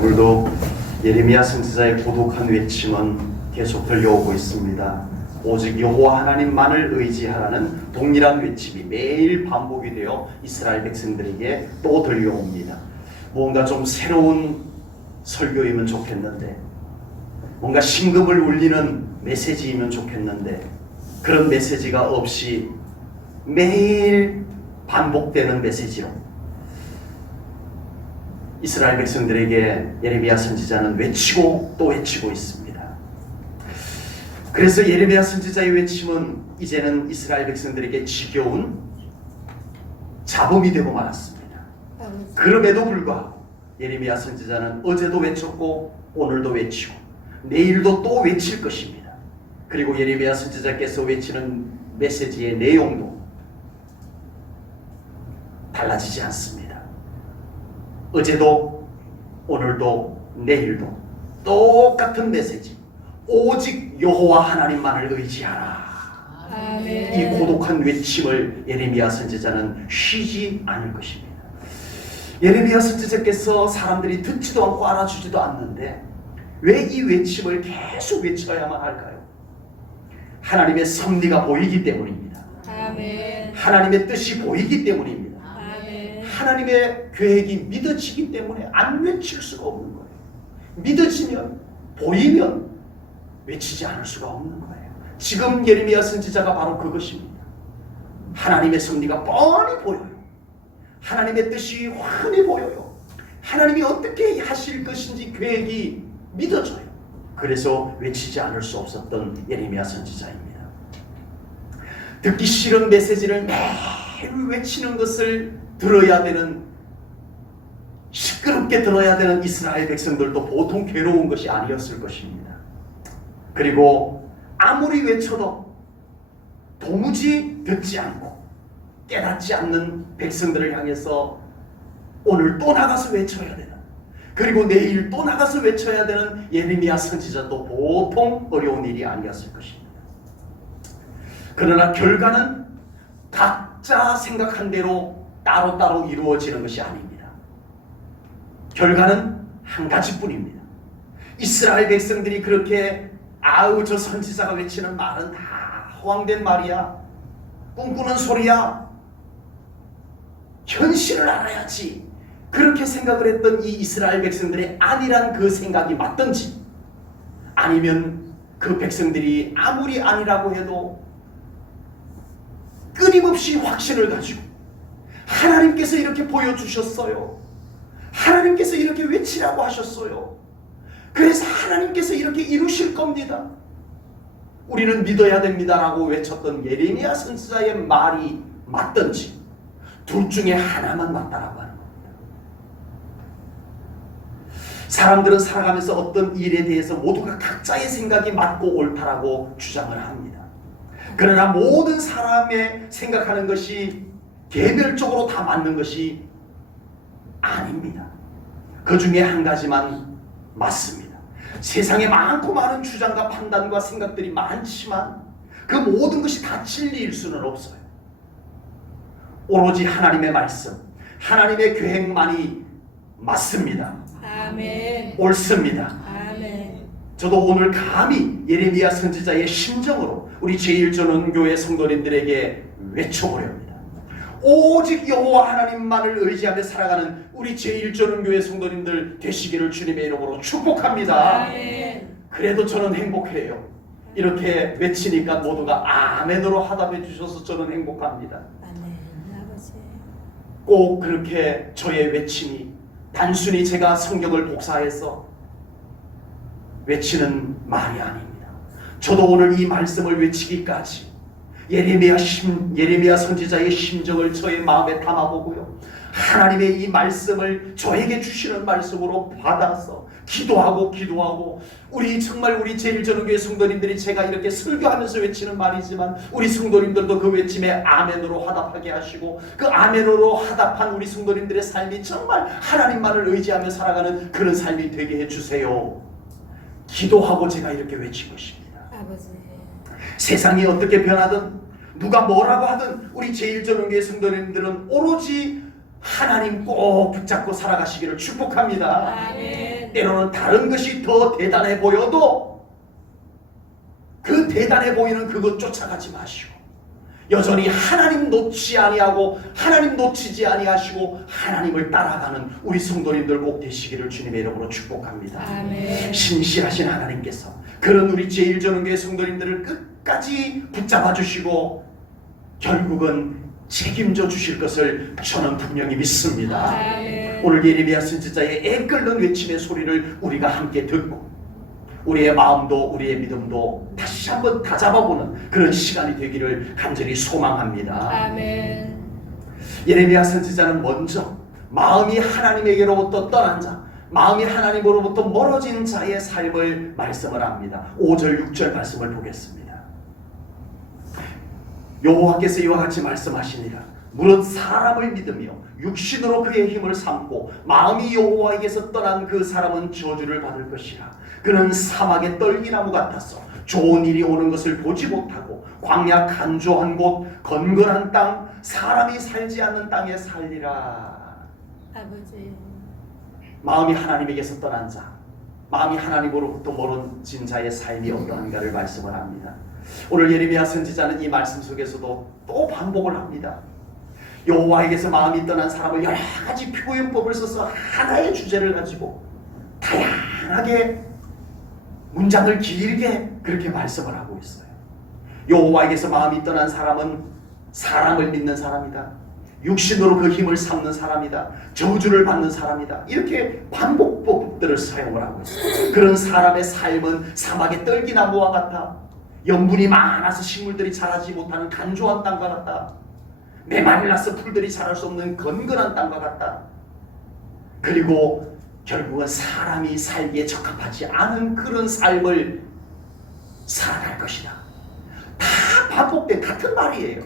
오늘도 예레미야 선지자의 고독한 외침은 계속 들려오고 있습니다. 오직 여호와 하나님만을 의지하라는 동일한 외침이 매일 반복이 되어 이스라엘 백성들에게 또 들려옵니다. 뭔가 좀 새로운 설교이면 좋겠는데, 뭔가 심금을 울리는 메시지이면 좋겠는데, 그런 메시지가 없이 매일 반복되는 메시지로 이스라엘 백성들에게 예레미야 선지자는 외치고 또 외치고 있습니다. 그래서 예레미야 선지자의 외침은 이제는 이스라엘 백성들에게 지겨운 잡음이 되고 말았습니다. 그럼에도 불구하고 예레미야 선지자는 어제도 외쳤고 오늘도 외치고 내일도 또 외칠 것입니다. 그리고 예레미야 선지자께서 외치는 메시지의 내용도 달라지지 않습니다. 어제도 오늘도 내일도 똑같은 메시지, 오직 여호와 하나님만을 의지하라. 아멘. 이 고독한 외침을 예레미야 선지자는 쉬지 않을 것입니다. 예레미야 선지자께서 사람들이 듣지도 않고 알아주지도 않는데 왜 이 외침을 계속 외쳐야만 할까요? 하나님의 섭리가 보이기 때문입니다. 아멘. 하나님의 뜻이 보이기 때문입니다. 아멘. 하나님의 계획이 믿어지기 때문에 안 외칠 수가 없는 거예요. 믿어지면, 보이면 외치지 않을 수가 없는 거예요. 지금 예레미야 선지자가 바로 그것입니다. 하나님의 섭리가 뻔히 보여요. 하나님의 뜻이 환히 보여요. 하나님이 어떻게 하실 것인지 계획이 믿어져요. 그래서 외치지 않을 수 없었던 예레미야 선지자입니다. 듣기 싫은 메시지를 매일 외치는 것을 들어야 되는, 시끄럽게 들어야 되는 이스라엘 백성들도 보통 괴로운 것이 아니었을 것입니다. 그리고 아무리 외쳐도 도무지 듣지 않고 깨닫지 않는 백성들을 향해서 오늘 또 나가서 외쳐야 되는, 그리고 내일 또 나가서 외쳐야 되는 예레미야 선지자도 보통 어려운 일이 아니었을 것입니다. 그러나 결과는 각자 생각한 대로 따로따로 이루어지는 것이 아닙니다. 결과는 한 가지뿐입니다. 이스라엘 백성들이 그렇게 아우 저 선지자가 외치는 말은 다 허황된 말이야, 꿈꾸는 소리야, 현실을 알아야지, 그렇게 생각을 했던 이 이스라엘 백성들의 아니란 그 생각이 맞든지, 아니면 그 백성들이 아무리 아니라고 해도 끊임없이 확신을 가지고 하나님께서 이렇게 보여주셨어요, 하나님께서 이렇게 외치라고 하셨어요, 그래서 하나님께서 이렇게 이루실 겁니다, 우리는 믿어야 됩니다라고 외쳤던 예레미야 선지자의 말이 맞든지 둘 중에 하나만 맞다라고 하는 겁니다. 사람들은 살아가면서 어떤 일에 대해서 모두가 각자의 생각이 맞고 옳다라고 주장을 합니다. 그러나 모든 사람의 생각하는 것이 개별적으로 다 맞는 것이 아닙니다. 그 중에 한 가지만 맞습니다. 세상에 많고 많은 주장과 판단과 생각들이 많지만 그 모든 것이 다 진리일 수는 없어요. 오로지 하나님의 말씀, 하나님의 계획만이 맞습니다. 아멘. 옳습니다. 아멘. 저도 오늘 감히 예레미야 선지자의 심정으로 우리 제1전원교회 성도님들에게 외쳐보렵니다. 오직 여호와 하나님만을 의지하며 살아가는 우리 제1전원교회 성도님들 되시기를 주님의 이름으로 축복합니다. 아멘. 그래도 저는 행복해요. 이렇게 외치니까 모두가 아멘으로 하답해 주셔서 저는 행복합니다. 아멘. 아버지. 꼭 그렇게 저의 외침이 단순히 제가 성경을 복사해서 외치는 말이 아닙니다. 저도 오늘 이 말씀을 외치기까지 예레미야 선지자의 심정을 저의 마음에 담아보고요, 하나님의 이 말씀을 저에게 주시는 말씀으로 받아서 기도하고 우리 제1전원교회 성도님들이 제가 이렇게 설교하면서 외치는 말이지만 우리 성도님들도 그 외침에 아멘으로 화답하게 하시고 그 아멘으로 화답한 우리 성도님들의 삶이 정말 하나님만을 의지하며 살아가는 그런 삶이 되게 해주세요. 기도하고 제가 이렇게 외친 것입니다. 아버지. 세상이 어떻게 변하든 누가 뭐라고 하든 우리 제1전원교회 성도님들은 오로지 하나님 꼭 붙잡고 살아가시기를 축복합니다. 아멘. 때로는 다른 것이 더 대단해 보여도 그 대단해 보이는 그것 쫓아가지 마시고 여전히 하나님 놓지 아니하고 하나님 놓치지 아니하시고 하나님을 따라가는 우리 성도님들 꼭 되시기를 주님의 이름으로 축복합니다. 아멘. 신실하신 하나님께서 그런 우리 제1전원교회 성도님들을 끝까지 붙잡아 주시고 결국은 책임져 주실 것을 저는 분명히 믿습니다. 아멘. 오늘 예레미야 선지자의 애끓는 외침의 소리를 우리가 함께 듣고 우리의 마음도 우리의 믿음도 다시 한번 다잡아보는 그런 시간이 되기를 간절히 소망합니다. 아멘. 예레미야 선지자는 먼저 마음이 하나님에게로부터 떠난 자, 마음이 하나님으로부터 멀어진 자의 삶을 말씀을 합니다. 5절 6절 말씀을 보겠습니다. 여호와께서 이와 같이 말씀하시니라. 무릇 사람을 믿으며 육신으로 그의 힘을 삼고 마음이 여호와에게서 떠난 그 사람은 저주를 받을 것이라. 그는 사막의 떨기나무 같아서 좋은 일이 오는 것을 보지 못하고 광야 간조한 곳 건건한 땅 사람이 살지 않는 땅에 살리라. 아버지. 마음이 하나님에게서 떠난 자, 마음이 하나님으로부터 멀어진 자의 삶이 어떠한가를 말씀을 합니다. 오늘 예레미야 선지자는 이 말씀 속에서도 또 반복을 합니다. 여호와에게서 마음이 떠난 사람을 여러 가지 표현법을 써서 하나의 주제를 가지고 다양하게 문장을 길게 그렇게 말씀을 하고 있어요. 여호와에게서 마음이 떠난 사람은 사람을 믿는 사람이다. 육신으로 그 힘을 삼는 사람이다. 저주를 받는 사람이다. 이렇게 반복법들을 사용을 하고 있어요. 그런 사람의 삶은 사막의 떨기나무와 같아. 염분이 많아서 식물들이 자라지 못하는 간조한 땅과 같다. 메말라서 풀들이 자랄 수 없는 건건한 땅과 같다. 그리고 결국은 사람이 살기에 적합하지 않은 그런 삶을 살아갈 것이다. 다 반복된 같은 말이에요.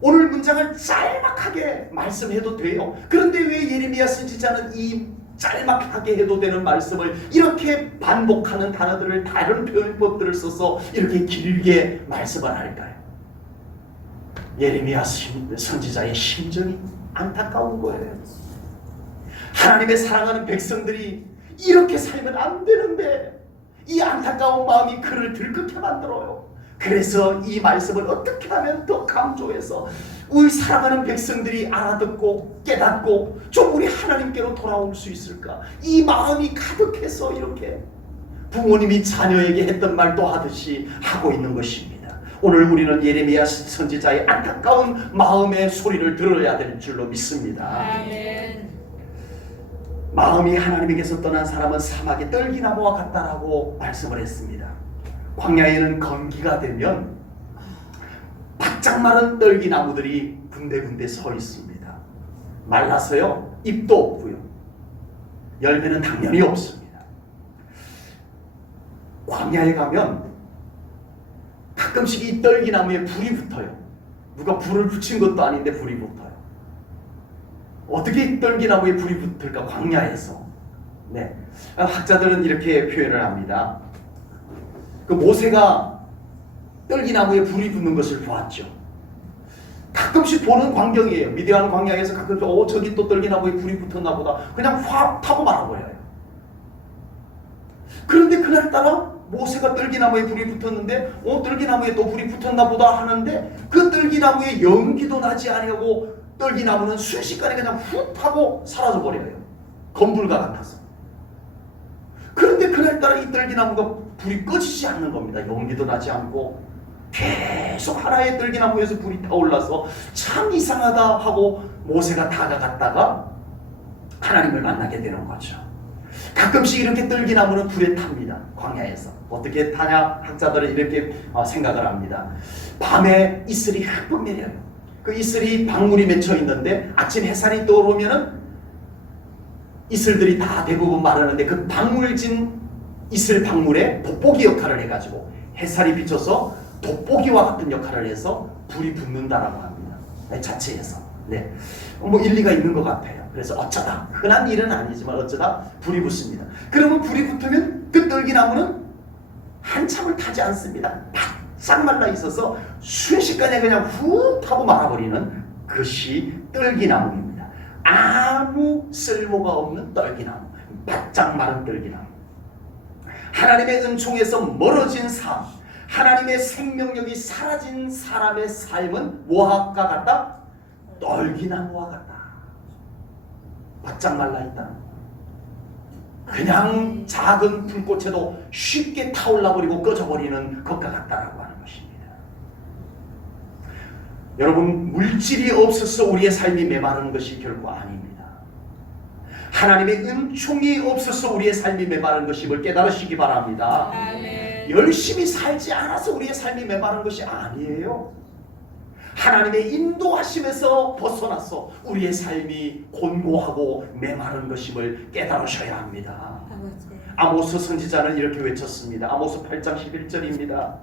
오늘 문장을 짤막하게 말씀해도 돼요. 그런데 왜 예레미야 선지자는 이 짤막하게 해도 되는 말씀을 이렇게 반복하는 단어들을 다른 표현법들을 써서 이렇게 길게 말씀을 할까요? 예레미야 선지자의 심정이 안타까운 거예요. 하나님의 사랑하는 백성들이 이렇게 살면 안 되는데 이 안타까운 마음이 그를 들끓게 만들어요. 그래서 이 말씀을 어떻게 하면 더 강조해서 우리 사랑하는 백성들이 알아듣고 깨닫고 좀 우리 하나님께로 돌아올 수 있을까? 이 마음이 가득해서 이렇게 부모님이 자녀에게 했던 말도 하듯이 하고 있는 것입니다. 오늘 우리는 예레미야 선지자의 안타까운 마음의 소리를 들어야 될 줄로 믿습니다. 아멘. 마음이 하나님에게서 떠난 사람은 사막의 떨기나무와 같다라고 말씀을 했습니다. 광야에는 건기가 되면 바짝 마른 떨기나무들이 군데군데 서 있습니다. 말라서요 잎도 없고요 열매는 당연히 없습니다. 광야에 가면 가끔씩 이 떨기나무에 불이 붙어요. 누가 불을 붙인 것도 아닌데 불이 붙어요. 어떻게 떨기나무에 불이 붙을까? 광야에서. 네, 학자들은 이렇게 표현을 합니다. 그 모세가 떨기나무에 불이 붙는 것을 보았죠. 가끔씩 보는 광경이에요. 미디안 광야에서 가끔씩 저기 또 떨기나무에 불이 붙었나 보다. 그냥 확 타고 말아버려요. 그런데 그날따라 모세가 떨기나무에 불이 붙었는데 떨기나무에 또 불이 붙었나 보다 하는데 그 떨기나무에 연기도 나지 아니하고 떨기나무는 순식간에 그냥 훅 타고 사라져버려요. 건불과 같아서. 그런데 그날따라 이 떨기나무가 불이 꺼지지 않는 겁니다. 연기도 나지 않고 계속 하나의 떨기나무에서 불이 타올라서 참 이상하다 하고 모세가 다가갔다가 하나님을 만나게 되는 거죠. 가끔씩 이렇게 떨기나무는 불에 탑니다. 광야에서. 어떻게 타냐? 학자들은 이렇게 생각을 합니다. 밤에 이슬이 흠뻑 내려요. 그 이슬이 방울이 맺혀 있는데 아침 햇살이 떠오르면은 이슬들이 다 대부분 마르는데 그 방울진 이슬 방울에 돋보기 역할을 해가지고 햇살이 비쳐서 돋보기와 같은 역할을 해서 불이 붙는다라고 합니다. 자체에서. 네, 뭐 일리가 있는 것 같아요. 그래서 어쩌다 흔한 일은 아니지만 어쩌다 불이 붙습니다. 그러면 불이 붙으면 그 떨기나무는 한참을 타지 않습니다. 바짝 말라 있어서 순식간에 그냥 훅 타고 말아버리는 것이 떨기나무입니다. 아무 쓸모가 없는 떨기나무, 바짝 마른 떨기나무. 하나님의 은총에서 멀어진 삶, 하나님의 생명력이 사라진 사람의 삶은 뭐와 같다? 떨기나무와 같다. 바짝 말라있다. 그냥 작은 불꽃에도 쉽게 타올라버리고 꺼져버리는 것과 같다라고 하는 것입니다. 여러분, 물질이 없어서 우리의 삶이 메마른 것이 결코 아닙니다. 하나님의 은총이 없어서 우리의 삶이 메마른 것임을 깨달으시기 바랍니다. 아멘. 열심히 살지 않아서 우리의 삶이 메마른 것이 아니에요. 하나님의 인도하심에서 벗어나서 우리의 삶이 곤고하고 메마른 것임을 깨달으셔야 합니다. 아버지. 아모스 선지자는 이렇게 외쳤습니다. 아모스 8장 11절입니다.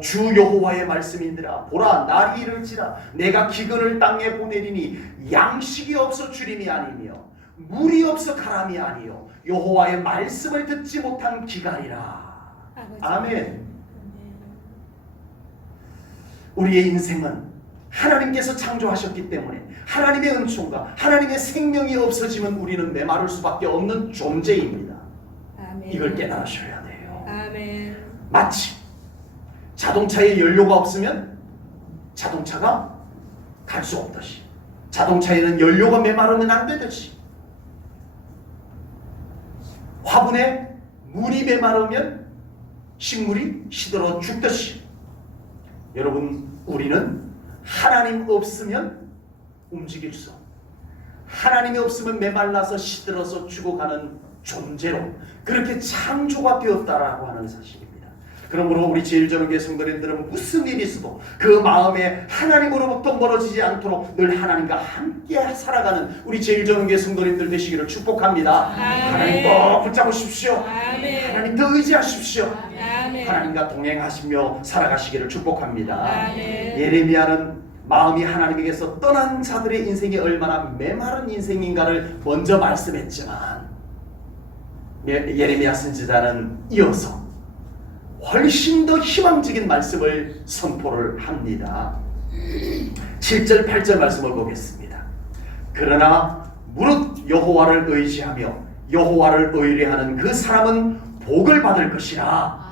주 여호와의 말씀이니라. 보라, 날이 이를지라 내가 기근을 땅에 보내리니 양식이 없어 주림이 아니며 물이 없어 가람이 아니요 여호와의 말씀을 듣지 못한 기간이라. 아버지. 아멘. 우리의 인생은 하나님께서 창조하셨기 때문에 하나님의 은총과 하나님의 생명이 없어지면 우리는 메마를 수밖에 없는 존재입니다. 아멘. 이걸 깨달으셔야 돼요. 아멘. 마치 자동차에 연료가 없으면 자동차가 갈 수 없듯이, 자동차에는 연료가 메마르면 안 되듯이, 화분에 물이 메마르면 식물이 시들어 죽듯이, 여러분, 우리는 하나님 없으면 움직일 수, 하나님이 없으면 메말라서 시들어서 죽어가는 존재로 그렇게 창조가 되었다라고 하는 사실입니다. 그러므로 우리 제일전후교회 성도님들은 무슨 일이 있어도 그 마음에 하나님으로부터 멀어지지 않도록 늘 하나님과 함께 살아가는 우리 제일전후교회 성도님들 되시기를 축복합니다. 하나님 더 붙잡으십시오. 하나님 더 의지하십시오. 하나님과 동행하시며 살아가시기를 축복합니다. 예레미야는 마음이 하나님에게서 떠난 자들의 인생이 얼마나 메마른 인생인가를 먼저 말씀했지만 예레미야 선지자는 이어서 훨씬 더 희망적인 말씀을 선포를 합니다. 7절 8절 말씀을 보겠습니다. 그러나 무릇 여호와를 의지하며 여호와를 의뢰하는 그 사람은 복을 받을 것이라.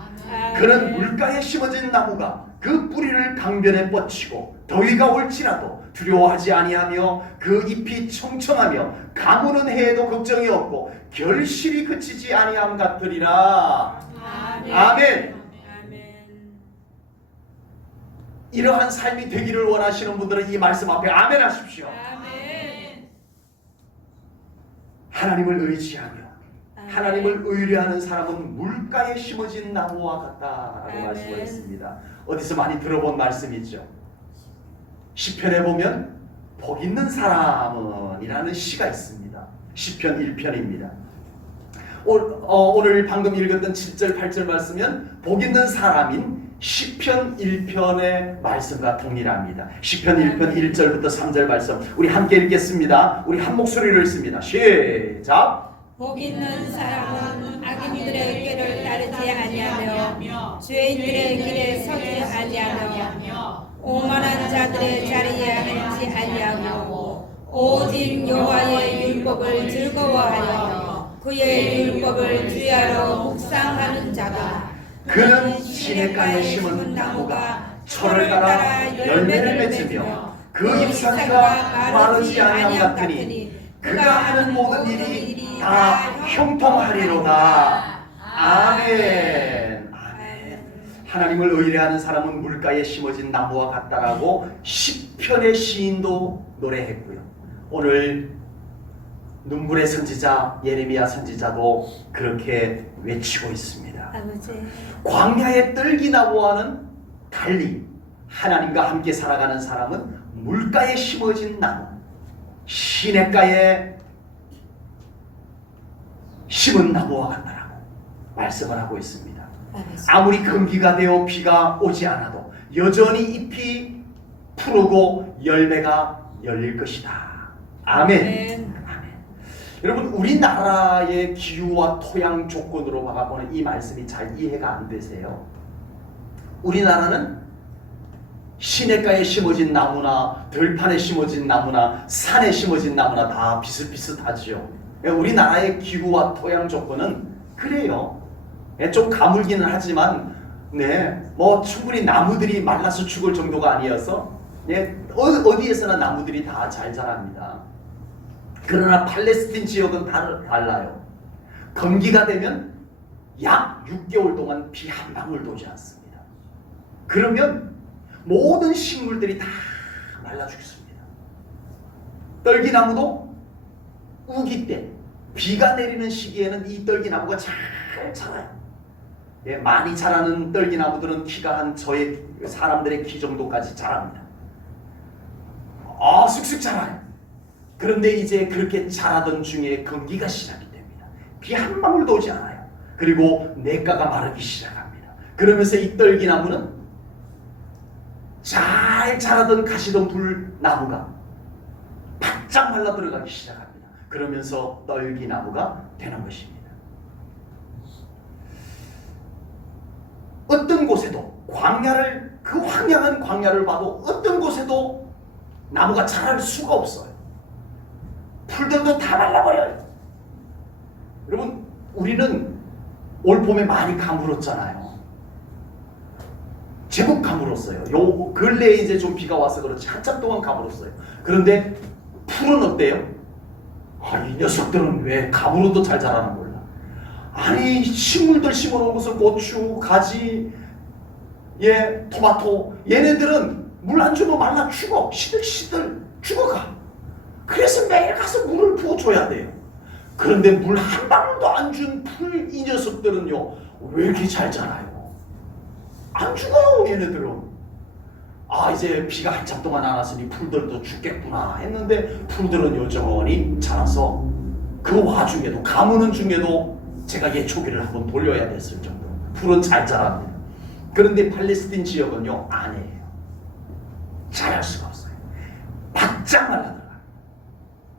그는 물가에 심어진 나무가 그 뿌리를 강변에 뻗치고 더위가 올지라도 두려워하지 아니하며 그 잎이 청청하며 가무는 해에도 걱정이 없고 결실이 그치지 아니함 같으리라. 아멘. 이러한 삶이 되기를 원하시는 분들은 이 말씀 앞에 아멘 하십시오. 하나님을 의지하며 하나님을 의뢰하는 사람은 물가에 심어진 나무와 같다라고 말씀을 했습니다. 어디서 많이 들어본 말씀이죠. 시편에 보면 복 있는 사람은 이라는 시가 있습니다. 시편 1편입니다. 오늘 방금 읽었던 7절 8절 말씀은 복 있는 사람인 시편 1편의 말씀과 동일합니다. 시편 1편 1절부터 3절 말씀 우리 함께 읽겠습니다. 우리 한 목소리로 읽습니다. 시작. 복 있는 사람은 악인들의 길을 따르지 아니하며 죄인들의 길에 서지 아니하며 오만한 자들의 자리에 앉지 아니하고 오직 여호와의 율법을 즐거워하여 그의 율법을 주야로 묵상하는 자가 그는 시냇가에 심은 나무가 철을 따라 열매를 맺으며 그 잎사귀가 마르지 아니함 같으니 그가 하는 모든 일이 다 형통하리로다. 아멘. 하나님을 의뢰하는 사람은 물가에 심어진 나무와 같다라고 시편의 시인도 노래했고요. 오늘 눈물의 선지자 예레미야 선지자도 그렇게 외치고 있습니다. 아버지. 광야의 떨기나무와는 달리 하나님과 함께 살아가는 사람은 물가에 심어진 나무, 시냇가에 심은 나무와 같다라고 말씀을 하고 있습니다. 아무리 금기가 되어 비가 오지 않아도 여전히 잎이 푸르고 열매가 열릴 것이다. 아멘. 여러분, 우리나라의 기후와 토양 조건으로 봐가고는 이 말씀이 잘 이해가 안 되세요. 우리나라는 시냇가에 심어진 나무나 들판에 심어진 나무나 산에 심어진 나무나 다 비슷비슷하지요. 우리나라의 기후와 토양 조건은 그래요. 좀 가물기는 하지만 뭐 충분히 나무들이 말라서 죽을 정도가 아니어서 어디에서나 나무들이 다 잘 자랍니다. 그러나 팔레스틴 지역은 달라요. 건기가 되면 약 6개월 동안 비 한 방울도 오지 않습니다. 그러면 모든 식물들이 다 말라 죽습니다. 떨기나무도 우기 때 비가 내리는 시기에는 이 떨기나무가 잘 자라요. 많이 자라는 떨기나무들은 키가 한 저의 사람들의 키 정도까지 자랍니다. 쑥쑥 자라요. 그런데 이제 그렇게 자라던 중에 건기가 시작이 됩니다. 비 한 방울도 오지 않아요. 그리고 냇가가 마르기 시작합니다. 그러면서 이 떨기나무는 잘 자라던 가시덤불 나무가 바짝 말라 들어가기 시작합니다. 그러면서 떨기나무가 되는 것입니다. 어떤 곳에도 그 황량한 광야를 봐도 어떤 곳에도 나무가 자랄 수가 없어요. 풀들도 다 말라버려요. 여러분, 우리는 올 봄에 많이 가물었잖아요. 제법 가물었어요. 요 근래에 이제 좀 비가 와서 그렇지 한참 동안 가물었어요. 그런데 풀은 어때요? 이 녀석들은 왜 가물어도 잘 자라나 몰라. 아니, 식물들 심어놓은 것은 고추, 가지, 토마토, 얘네들은 물 안 주면 말라 죽어. 시들시들 죽어가. 그래서 매일 가서 물을 부어줘야 돼요. 그런데 물 한 방울도 안 준 풀 이 녀석들은요, 왜 이렇게 잘 자라요? 안 죽어요, 얘네들은. 이제 비가 한참 동안 안 왔으니 풀들도 죽겠구나 했는데 풀들은 여전히 자라서 그 와중에도, 가무는 중에도 제가 예초기를 한번 돌려야 됐을 정도. 풀은 잘 자랍니다. 그런데 팔레스틴 지역은요, 아니에요. 자랄 수가 없어요. 바짝 말라들어가요.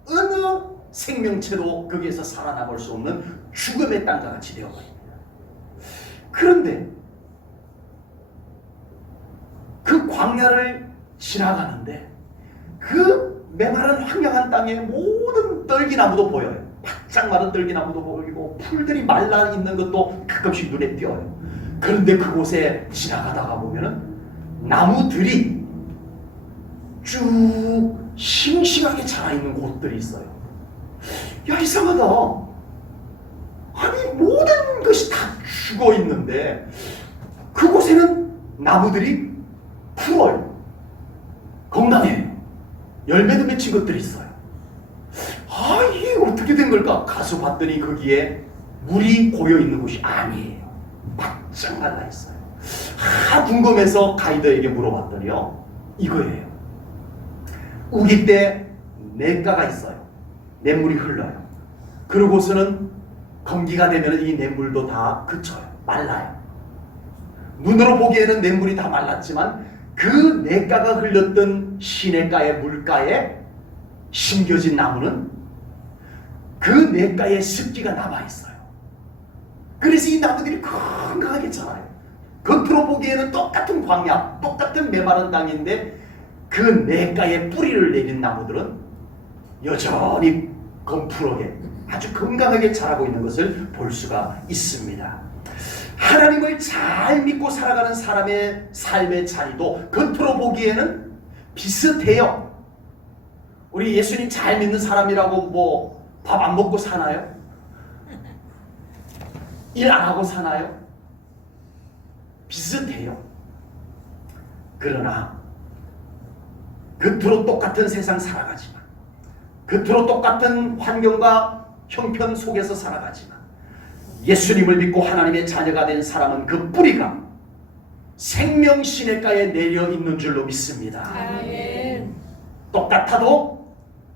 어느 생명체도 거기에서 살아남을 수 없는 죽음의 땅과 같이 되어버립니다. 그런데 그 광야를 지나가는데 그 메마른 황량한 땅에 모든 떨기나무도 보여요. 바짝 마른 떨기나무도 보이고 풀들이 말라 있는 것도 가끔씩 눈에 띄어요. 그런데 그곳에 지나가다가 보면은 나무들이 쭉 싱싱하게 자라있는 곳들이 있어요. 야, 이상하다. 아니, 모든 것이 다 죽어 있는데 그곳에는 나무들이 푸어요. 건강해요. 열매도 맺힌 것들이 있어요. 이게 어떻게 된 걸까? 가서 봤더니 거기에 물이 고여 있는 곳이 아니에요. 바짝 말라 있어요. 궁금해서 가이드에게 물어봤더니요, 이거예요. 우기 때 냇가가 있어요. 냇물이 흘러요. 그러고서는 건기가 되면 이 냇물도 다 그쳐요. 말라요. 눈으로 보기에는 냇물이 다 말랐지만 그 냇가가 흘렀던 시냇가의 물가에 심겨진 나무는 그 냇가에 습기가 남아있어요. 그래서 이 나무들이 건강하게 자라요. 겉으로 보기에는 똑같은 광야, 똑같은 메마른 땅인데 그 냇가에 뿌리를 내린 나무들은 여전히 검푸르게 아주 건강하게 자라고 있는 것을 볼 수가 있습니다. 하나님을 잘 믿고 살아가는 사람의 삶의 자리도 겉으로 보기에는 비슷해요. 우리 예수님 잘 믿는 사람이라고 뭐 밥 안 먹고 사나요? 일 안 하고 사나요? 비슷해요. 그러나 겉으로 똑같은 세상 살아가지만, 겉으로 똑같은 환경과 형편 속에서 살아가지만, 예수님을 믿고 하나님의 자녀가 된 사람은 그 뿌리가 생명 시냇가에 내려 있는 줄로 믿습니다. 아멘. 똑같아도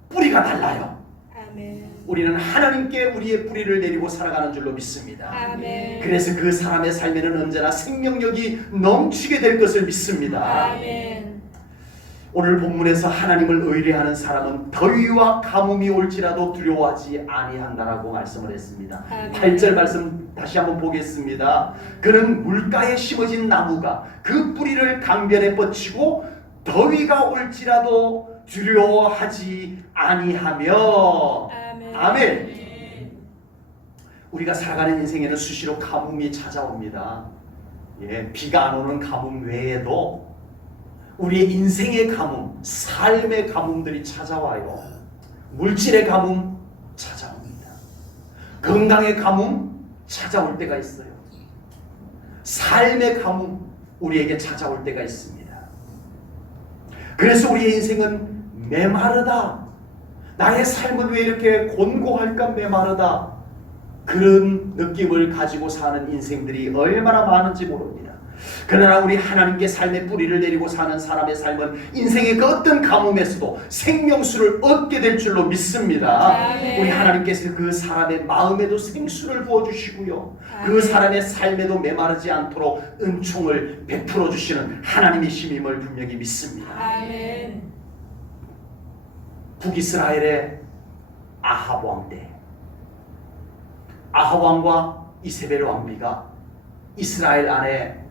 뿌리가 달라요. 아멘. 우리는 하나님께 우리의 뿌리를 내리고 살아가는 줄로 믿습니다. 아멘. 그래서 그 사람의 삶에는 언제나 생명력이 넘치게 될 것을 믿습니다. 아멘. 오늘 본문에서 하나님을 의뢰하는 사람은 더위와 가뭄이 올지라도 두려워하지 아니한다라고 말씀을 했습니다. 아멘. 8절 말씀 다시 한번 보겠습니다. 그는 물가에 심어진 나무가 그 뿌리를 강변에 뻗치고 더위가 올지라도 두려워하지 아니하며. 아멘. 아멘. 우리가 살아가는 인생에는 수시로 가뭄이 찾아옵니다. 예, 비가 안 오는 가뭄 외에도 우리의 인생의 가뭄, 삶의 가뭄들이 찾아와요. 물질의 가뭄 찾아옵니다. 건강의 가뭄 찾아올 때가 있어요. 삶의 가뭄 우리에게 찾아올 때가 있습니다. 그래서 우리의 인생은 메마르다. 나의 삶은 왜 이렇게 곤고할까, 메마르다. 그런 느낌을 가지고 사는 인생들이 얼마나 많은지 모릅니다. 그러나 우리 하나님께 삶의 뿌리를 내리고 사는 사람의 삶은 인생의 그 어떤 가뭄에서도 생명수를 얻게 될 줄로 믿습니다. 아멘. 우리 하나님께서 그 사람의 마음에도 생수를 부어주시고요, 그 아멘. 사람의 삶에도 메마르지 않도록 은총을 베풀어 주시는 하나님이심임을 분명히 믿습니다. 아멘. 북이스라엘의 아합 왕 때 아합 왕과 이세벨 왕비가 이스라엘 안에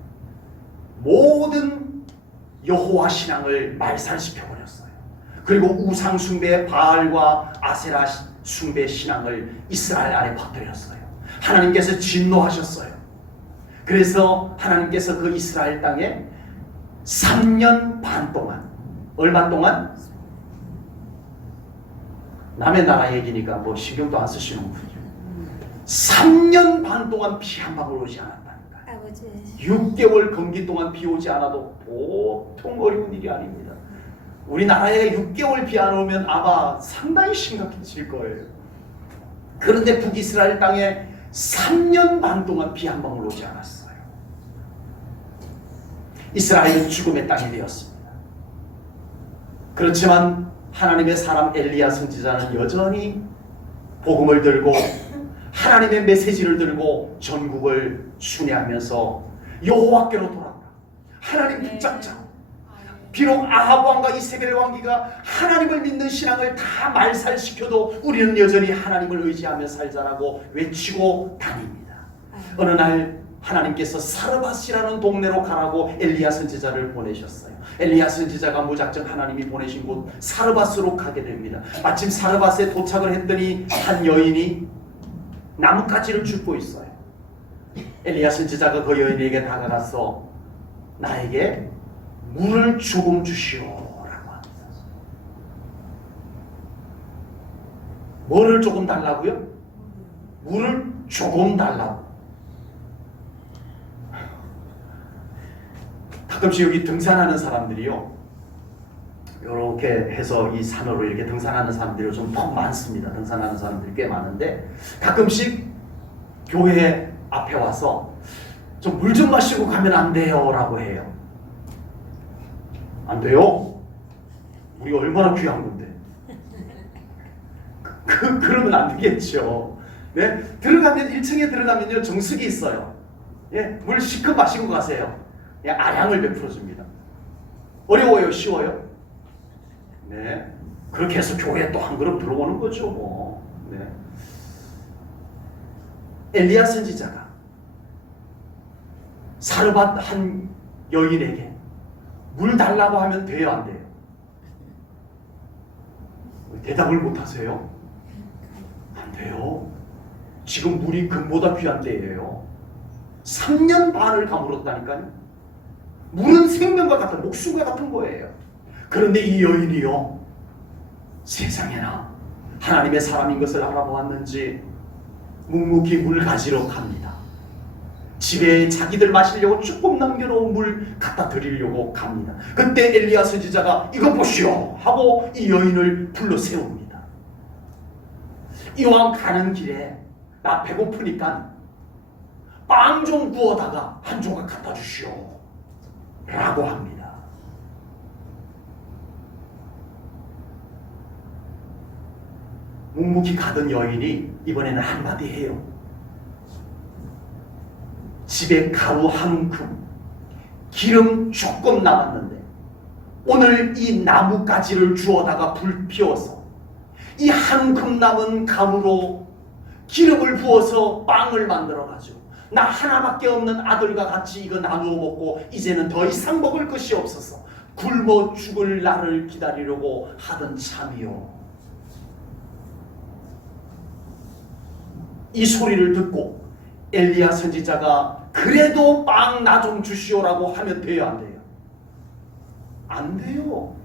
모든 여호와 신앙을 말살시켜 버렸어요. 그리고 우상 숭배 바알과 아세라 숭배 신앙을 이스라엘 안에 퍼뜨렸어요. 하나님께서 진노하셨어요. 그래서 하나님께서 그 이스라엘 땅에 3년 반 동안, 얼마 동안? 남의 나라 얘기니까 뭐 신경도 안 쓰시는군요. 3년 반 동안 비 한 방울 오지 않았다니까. 아버지. 6개월 건기 동안 비 오지 않아도 보통 어려운 일이 아닙니다. 우리나라에 6개월 비 안 오면 아마 상당히 심각해질 거예요. 그런데 북이스라엘 땅에 3년 반 동안 비 한 방울 오지 않았어요. 이스라엘은 죽음의 땅이 되었습니다. 그렇지만 하나님의 사람 엘리야 선지자는 여전히 복음을 들고 하나님의 메시지를 들고 전국을 순회하면서 여호와께로 돌아온다. 하나님 붙잡자. 비록 아합 왕과 이세벨 왕기가 하나님을 믿는 신앙을 다 말살시켜도 우리는 여전히 하나님을 의지하며 살자라고 외치고 다닙니다. 어느 날 하나님께서 사르밧이라는 동네로 가라고 엘리야 선지자를 보내셨어요. 엘리야 선지자가 무작정 하나님이 보내신 곳 사르밧으로 가게 됩니다. 마침 사르밧에 도착을 했더니 한 여인이 나뭇가지를 줍고 있어요. 엘리야 선지자가 그 여인에게 다가가서 나에게 물을 조금 주시오라고 합니다. 뭐를 조금 달라고요? 물을 조금 달라고. 가끔씩 여기 등산하는 사람들이요, 이렇게 해서 이 산으로 이렇게 등산하는 사람들이 좀 많습니다. 등산하는 사람들이 꽤 많은데 가끔씩 교회 앞에 와서 좀 물 좀 마시고 가면 안 돼요 라고 해요. 안 돼요? 우리가 얼마나 귀한 건데. 그러면 안 되겠죠. 네? 들어가면 1층에 들어가면요 정수기 있어요. 예? 물 시큼 마시고 가세요. 예, 아량을 베풀어 줍니다. 어려워요? 쉬워요? 네. 그렇게 해서 교회에 또 한 그릇 들어오는 거죠, 뭐. 네. 엘리야 선지자가 사르밧 한 여인에게 물 달라고 하면 돼요, 안 돼요? 대답을 못 하세요? 안 돼요. 지금 물이 금보다 귀한 때예요. 3년 반을 가물었다니까요. 물은 생명과 같은, 목숨과 같은 거예요. 그런데 이 여인이요, 세상에나 하나님의 사람인 것을 알아보았는지 묵묵히 물 가지러 갑니다. 집에 자기들 마시려고 조금 남겨놓은 물 갖다 드리려고 갑니다. 그때 엘리야 선지자가 이거 보시오 하고 이 여인을 불러 세웁니다. 이왕 가는 길에 나 배고프니까 빵 좀 구워다가 한 조각 갖다 주시오 라고 합니다. 묵묵히 가던 여인이 이번에는 한마디 해요. 집에 가루 한 큼, 기름 조금 남았는데 오늘 이 나뭇가지를 주워다가 불 피워서 이 한 큼 남은 가루로 기름을 부어서 빵을 만들어가지고 나 하나밖에 없는 아들과 같이 이거 나누어 먹고 이제는 더 이상 먹을 것이 없어서 굶어 죽을 날을 기다리려고 하던 참이요. 이 소리를 듣고 엘리야 선지자가 그래도 빵 나 좀 주시오라고 하면 돼요, 안 돼요? 안 돼요.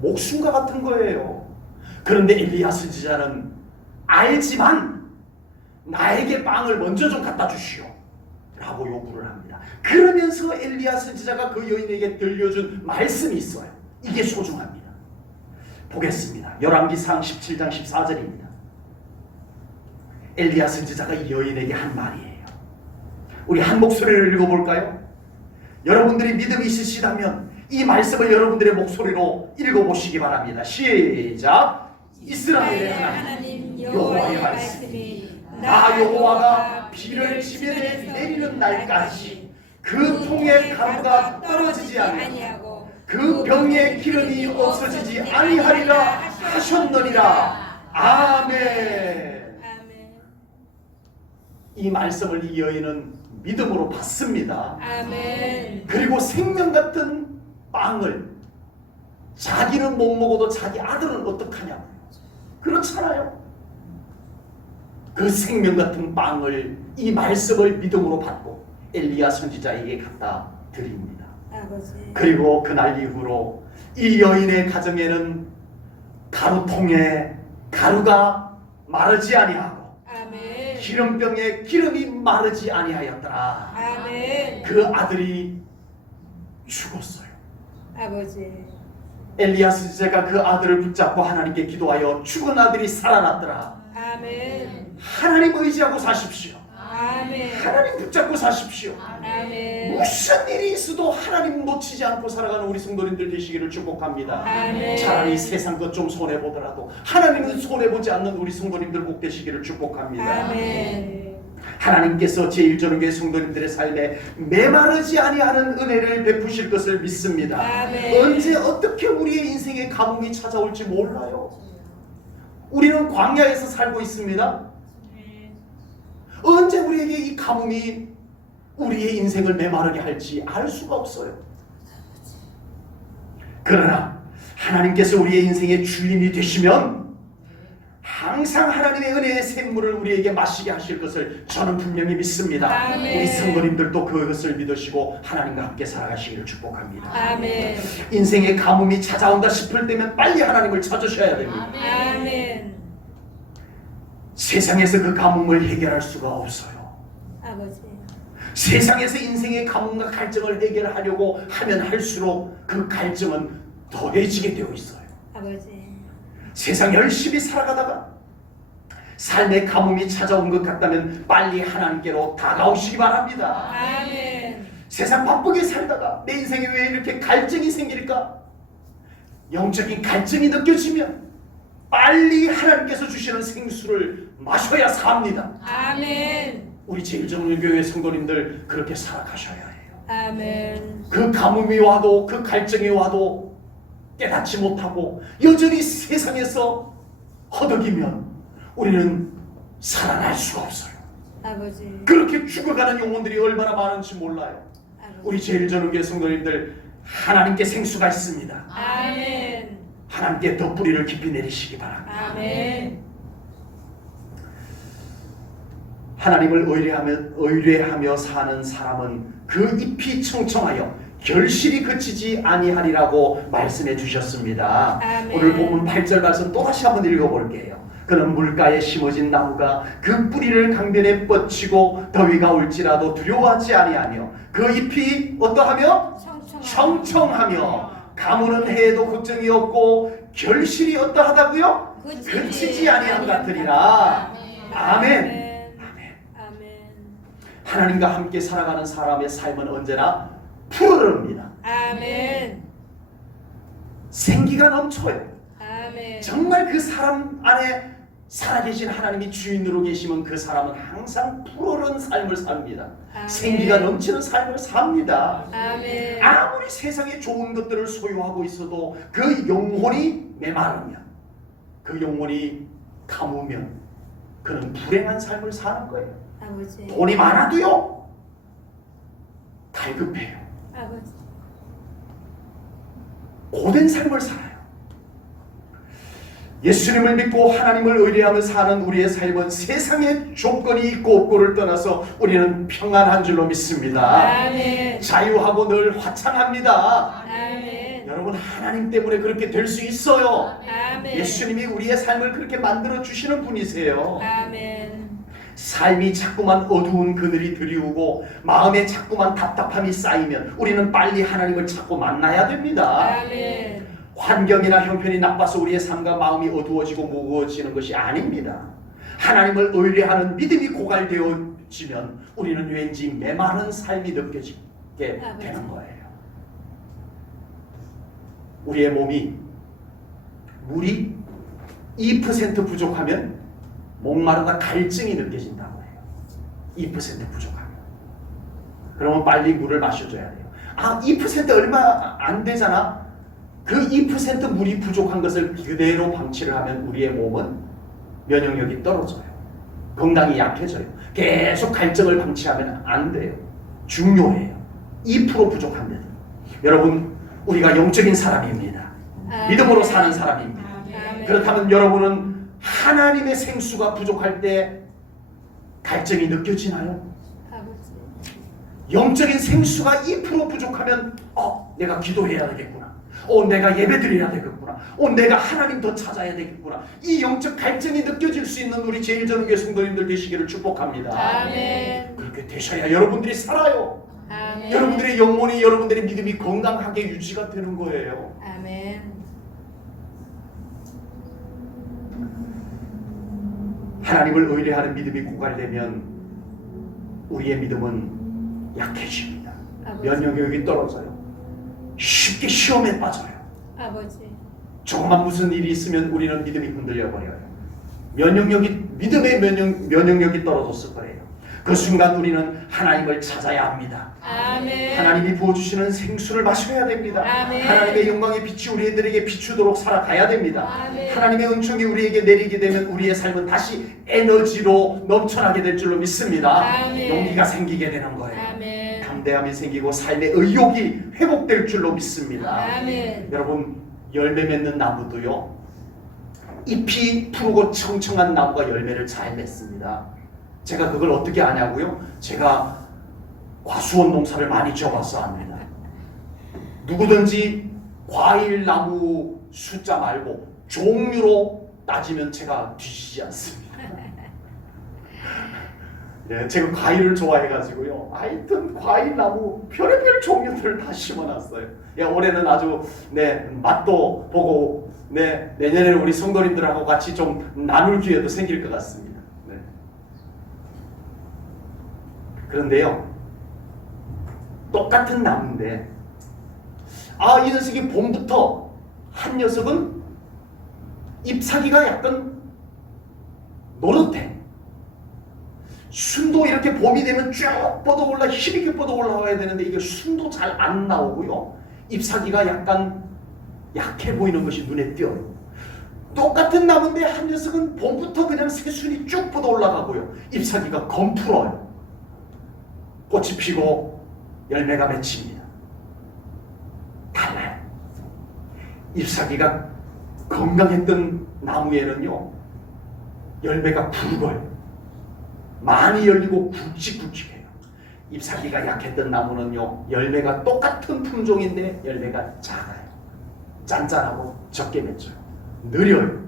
목숨과 같은 거예요. 그런데 엘리야 선지자는 알지만 나에게 빵을 먼저 좀 갖다 주시오 라고 요구를 합니다. 그러면서 엘리야 선지자가 그 여인에게 들려준 말씀이 있어요. 이게 소중합니다. 보겠습니다. 열왕기상 17장 14절입니다. 엘리야 선지자가 이 여인에게 한 말이에요. 우리 한 목소리를 읽어볼까요? 여러분들이 믿음이 있으시다면 이 말씀을 여러분들의 목소리로 읽어보시기 바랍니다. 시작! 이스라엘의 하나님 여호와의 말씀이 나 여호와가 비를 지면에 내리는 날까지 그 통의 가루가 떨어지지 아니하고 그 병의 기름이 없어지지 아니하리라 하셨느니라. 아멘. 이 말씀을 이 여인은 믿음으로 받습니다. 아멘. 그리고 생명 같은 빵을 자기는 못 먹어도 자기 아들은 어떡하냐고요. 그렇잖아요. 그 생명 같은 빵을, 이 말씀을 믿음으로 받고 엘리야 선지자에게 갖다 드립니다. 아버지. 그리고 그날 이후로 이 여인의 가정에는 가루통에 가루가 마르지 아니하고 아멘. 기름병에 기름이 마르지 아니하였더라. 아멘. 그 아들이 죽었어요. 아버지. 엘리야 선지자가 그 아들을 붙잡고 하나님께 기도하여 죽은 아들이 살아났더라. 아멘. 하나님 의지하고 사십시오. 아멘. 하나님 붙잡고 사십시오. 아멘. 무슨 일이 있어도 하나님 놓치지 않고 살아가는 우리 성도님들 되시기를 축복합니다. 아멘. 차라리 세상 것 좀 손해보더라도 하나님은 손해보지 않는 우리 성도님들 복 되시기를 축복합니다. 아멘. 하나님께서 제1전교회 성도님들의 삶에 메마르지 아니하는 은혜를 베푸실 것을 믿습니다. 아멘. 언제 어떻게 우리의 인생에 가뭄이 찾아올지 몰라요. 우리는 광야에서 살고 있습니다. 언제 우리에게 이 가뭄이 우리의 인생을 메마르게 할지 알 수가 없어요. 그러나 하나님께서 우리의 인생의 주인이 되시면 항상 하나님의 은혜의 샘물을 우리에게 마시게 하실 것을 저는 분명히 믿습니다. 아멘. 우리 성도님들도 그것을 믿으시고 하나님과 함께 살아가시기를 축복합니다. 아멘. 인생의 가뭄이 찾아온다 싶을 때면 빨리 하나님을 찾으셔야 됩니다. 아멘. 세상에서 그 가뭄을 해결할 수가 없어요. 아버지. 세상에서 인생의 가뭄과 갈증을 해결하려고 하면 할수록 그 갈증은 더해지게 되어 있어요. 아버지. 세상 열심히 살아가다가 삶의 가뭄이 찾아온 것 같다면 빨리 하나님께로 다가오시기 바랍니다. 아멘. 세상 바쁘게 살다가 내 인생에 왜 이렇게 갈증이 생길까? 영적인 갈증이 느껴지면 빨리 하나님께서 주시는 생수를 마셔야 삽니다. 아멘. 우리 제1전교회 성도님들 그렇게 살아가셔야 해요. 아멘. 그 가뭄이 와도 그 갈증이 와도 깨닫지 못하고 여전히 세상에서 허덕이면 우리는 살아날 수가 없어요. 아버지. 그렇게 죽어가는 영혼들이 얼마나 많은지 몰라요. 아버지. 우리 제1전교회 성도님들 하나님께 생수가 있습니다. 아멘. 하나님께 더 뿌리를 깊이 내리시기 바랍니다. 아멘. 하나님을 의뢰하며 사는 사람은 그 잎이 청청하여 결실이 그치지 아니하리라고 말씀해 주셨습니다. 아멘. 오늘 본문 8절 말씀 또다시 한번 읽어볼게요. 그는 물가에 심어진 나무가 그 뿌리를 강변에 뻗치고 더위가 올지라도 두려워하지 아니하며 그 잎이 어떠하며? 청청하며 가무는 해에도 걱정이 없고 결실이 어떠하다고요? 그치지 아니함 같으리라. 아멘. 하나님과 함께 살아가는 사람의 삶은 언제나 푸르릅니다. 아멘. 생기가 넘쳐요. 아멘. 정말 그 사람 안에 살아계신 하나님이 주인으로 계시면 그 사람은 항상 푸르른 삶을 삽니다. 아멘. 생기가 넘치는 삶을 삽니다. 아멘. 아무리 세상에 좋은 것들을 소유하고 있어도 그 영혼이 메마르면, 그 영혼이 가무면 그는 불행한 삶을 사는 거예요. 아버지. 돈이 많아도요 갈급해요. 아버지. 고된 삶을 살아요. 예수님을 믿고 하나님을 의뢰하며 사는 우리의 삶은 세상의 조건이 있고 없고를 떠나서 우리는 평안한 줄로 믿습니다. 아멘. 자유하고 늘 화창합니다. 아멘. 여러분, 하나님 때문에 그렇게 될 수 있어요. 아멘. 예수님이 우리의 삶을 그렇게 만들어 주시는 분이세요. 아멘. 삶이 자꾸만 어두운 그늘이 드리우고 마음에 자꾸만 답답함이 쌓이면 우리는 빨리 하나님을 찾고 만나야 됩니다. 아멘. 환경이나 형편이 나빠서 우리의 삶과 마음이 어두워지고 무거워지는 것이 아닙니다. 하나님을 의뢰하는 믿음이 고갈되어지면 우리는 왠지 메마른 삶이 느껴지게 되는 거예요. 우리의 몸이 물이 2% 부족하면 목마르다 갈증이 느껴진다고 해요. 2% 부족하면. 그러면 빨리 물을 마셔줘야 돼요. 2% 얼마 안 되잖아. 그 2% 물이 부족한 것을 그대로 방치를 하면 우리의 몸은 면역력이 떨어져요. 건강이 약해져요. 계속 갈증을 방치하면 안 돼요. 중요해요. 2% 부족한데도. 여러분, 우리가 영적인 사람입니다. 믿음으로 사는 사람입니다. 아멘. 그렇다면 여러분은 하나님의 생수가 부족할 때 갈증이 느껴지나요? 아버지. 영적인 생수가 2% 부족하면 내가 기도해야 되겠구나. 내가 예배드려야 되겠구나. 내가 하나님 더 찾아야 되겠구나. 이 영적 갈증이 느껴질 수 있는 우리 제일전후교회 성도님들 되시기를 축복합니다. 아멘. 그렇게 되셔야 여러분들이 살아요. 아멘. 여러분들의 영혼이, 여러분들의 믿음이 건강하게 유지가 되는 거예요. 아멘. 하나님을 의뢰하는 믿음이 고갈되면 우리의 믿음은 약해집니다. 아버지. 면역력이 떨어져요. 쉽게 시험에 빠져요. 아버지. 조금만 무슨 일이 있으면 우리는 믿음이 흔들려 버려요. 믿음의 면역력이 떨어졌을 거예요. 그 순간 우리는 하나님을 찾아야 합니다. 아멘. 하나님이 부어주시는 생수를 마셔야 됩니다. 아멘. 하나님의 영광의 빛이 우리들에게 비추도록 살아가야 됩니다. 아멘. 하나님의 은총이 우리에게 내리게 되면 우리의 삶은 다시 에너지로 넘쳐나게 될 줄로 믿습니다. 아멘. 용기가 생기게 되는 거예요. 아멘. 담대함이 생기고 삶의 의욕이 회복될 줄로 믿습니다. 아멘. 여러분, 열매 맺는 나무도요, 잎이 푸르고 청청한 나무가 열매를 잘 맺습니다. 제가 그걸 어떻게 아냐고요? 제가 과수원 농사를 많이 지어봐서 압니다. 누구든지 과일 나무 숫자 말고 종류로 따지면 제가 뒤지지 않습니다. 네, 제가 과일을 좋아해가지고요. 하여튼 과일 나무 별의별 종류들을 다 심어놨어요. 올해는 아주 맛도 보고 내년에는 우리 성도님들하고 같이 좀 나눌 기회도 생길 것 같습니다. 네. 그런데요, 똑같은 나무인데 이 녀석이 봄부터 한 녀석은 잎사귀가 약간 노릇해. 순도 이렇게 봄이 되면 쭉 뻗어 올라 힘있게 뻗어 올라와야 되는데 이게 순도 잘 안 나오고요. 잎사귀가 약간 약해 보이는 것이 눈에 띄어요. 똑같은 나무인데 한 녀석은 봄부터 그냥 새순이 쭉 뻗어 올라가고요. 잎사귀가 검풀어요. 꽃이 피고 열매가 맺힙니다. 달라요. 잎사귀가 건강했던 나무에는요, 열매가 굵어요. 많이 열리고 굵직굵직해요. 잎사귀가 약했던 나무는요, 열매가 똑같은 품종인데 열매가 작아요. 짠짠하고 적게 맺혀요. 느려요.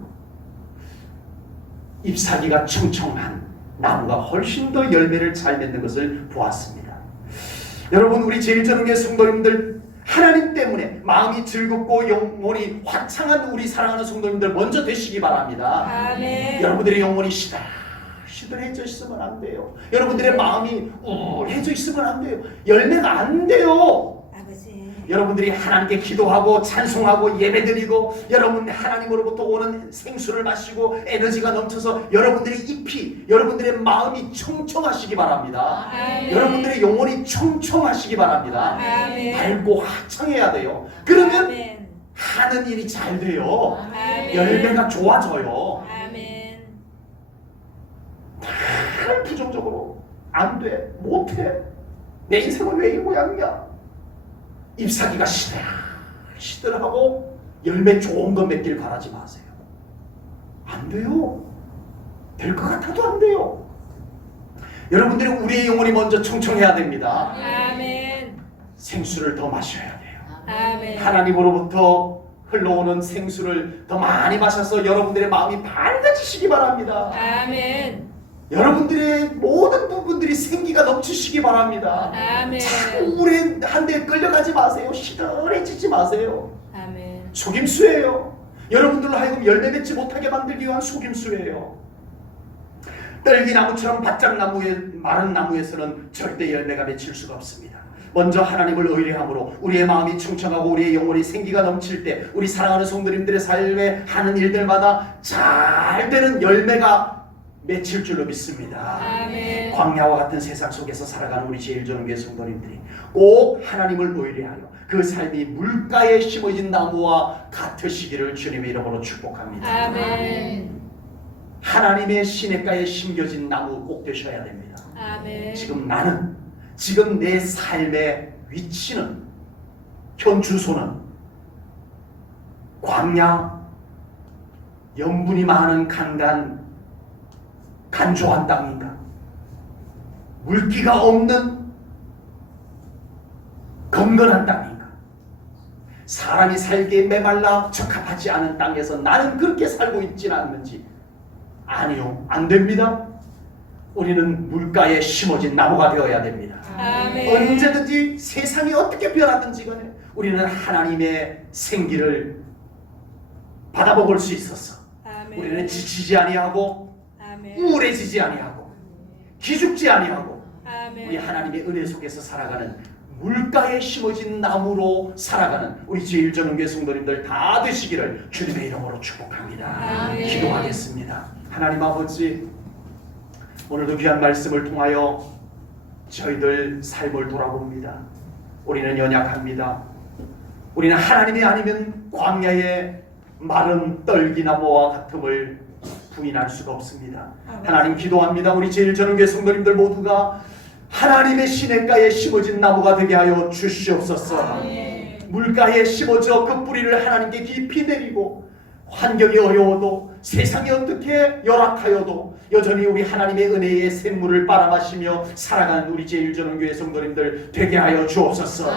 잎사귀가 충청한 나무가 훨씬 더 열매를 잘 맺는 것을 보았습니다. 여러분, 우리 제일전후교회 성도님들, 하나님 때문에 마음이 즐겁고 영혼이 화창한 우리 사랑하는 성도님들 먼저 되시기 바랍니다. 아멘. 여러분들의 영혼이 시들해져 있으면 안 돼요. 여러분들의 마음이 우울해져 있으면 안 돼요. 열매가 안 돼요. 아버지. 여러분들이 하나님께 기도하고 찬송하고 예배드리고 여러분 하나님으로부터 오는 생수를 마시고 에너지가 넘쳐서 여러분들의 잎이, 여러분들의 마음이 청청하시기 바랍니다. 아멘. 여러분들의 영혼이 청청하시기 바랍니다. 아멘. 밝고 화창해야 돼요. 그러면 아멘. 하는 일이 잘 돼요. 아멘. 열매가 좋아져요. 아멘. 다 부정적으로 안 돼, 못해, 내 인생은 왜 이 모양이야, 잎사귀가 시들하고 열매 좋은 거 맺길 바라지 마세요. 안 돼요. 될 것 같아도 안 돼요. 여러분들이 우리의 영혼이 먼저 청청해야 됩니다. 아멘. 생수를 더 마셔야 돼요. 아멘. 하나님으로부터 흘러오는 생수를 더 많이 마셔서 여러분들의 마음이 밝아지시기 바랍니다. 아멘. 여러분들의 모든 부분들이 생기가 넘치시기 바랍니다. 아멘. 자꾸 우울한 데 끌려가지 마세요. 시들해지지 마세요. 아멘. 속임수예요. 여러분들로 하여금 열매 맺지 못하게 만들기 위한 속임수예요. 딸기나무처럼 바짝 나무에 마른 나무에서는 절대 열매가 맺힐 수가 없습니다. 먼저 하나님을 의뢰함으로 우리의 마음이 충청하고 우리의 영혼이 생기가 넘칠 때 우리 사랑하는 성도님들의 삶에 하는 일들마다 잘 되는 열매가 맺힐 줄로 믿습니다. 아멘. 광야와 같은 세상 속에서 살아가는 우리 제1전교회 성도님들이 꼭 하나님을 의뢰하여 그 삶이 물가에 심어진 나무와 같으시기를 주님의 이름으로 축복합니다. 아멘. 하나님의 시냇가에 심겨진 나무 꼭 되셔야 됩니다. 아멘. 지금 내 삶의 위치는, 현 주소는 광야, 염분이 많은 간조한 땅인가? 물기가 없는 건건한 땅인가? 사람이 살기에 메말라 적합하지 않은 땅에서 나는 그렇게 살고 있지는 않는지. 아니요, 안 됩니다. 우리는 물가에 심어진 나무가 되어야 됩니다. 아멘. 언제든지 세상이 어떻게 변하든지 간에 우리는 하나님의 생기를 받아먹을 수 있었어. 아멘. 우리는 지치지 아니하고 아멘. 우울해지지 아니하고 기죽지 아니하고 아멘. 우리 하나님의 은혜 속에서 살아가는 물가에 심어진 나무로 살아가는 우리 제1전교회 성도님들 다 되시기를 주님의 이름으로 축복합니다. 아멘. 기도하겠습니다. 하나님 아버지, 오늘도 귀한 말씀을 통하여 저희들 삶을 돌아봅니다. 우리는 연약합니다. 우리는 하나님이 아니면 광야의 마른 떨기나무와 같음을 부인할 수가 없습니다. 하나님 기도합니다. 우리 제1전교회 성도님들 모두가 하나님의 시냇가에 심어진 나무가 되게 하여 주시옵소서. 물가에 심어져 그 뿌리를 하나님께 깊이 내리고 환경이 어려워도 세상이 어떻게 열악하여도 여전히 우리 하나님의 은혜의 샘물을 빨아마시며 살아가는 우리 제1전교회 성도님들 되게 하여 주옵소서.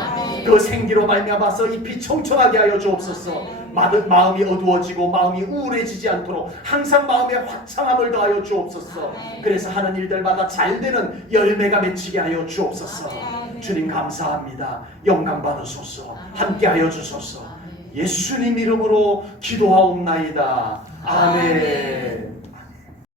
그 생기로 말미암아서 잎이 청청하게 하여 주옵소서. 마음이 어두워지고 마음이 우울해지지 않도록 항상 마음에 화창함을 더하여 주옵소서. 그래서 하는 일들마다 잘되는 열매가 맺히게 하여 주옵소서. 주님 감사합니다. 영광 받으소서. 함께하여 주소서. 예수님 이름으로 기도하옵나이다. 아멘.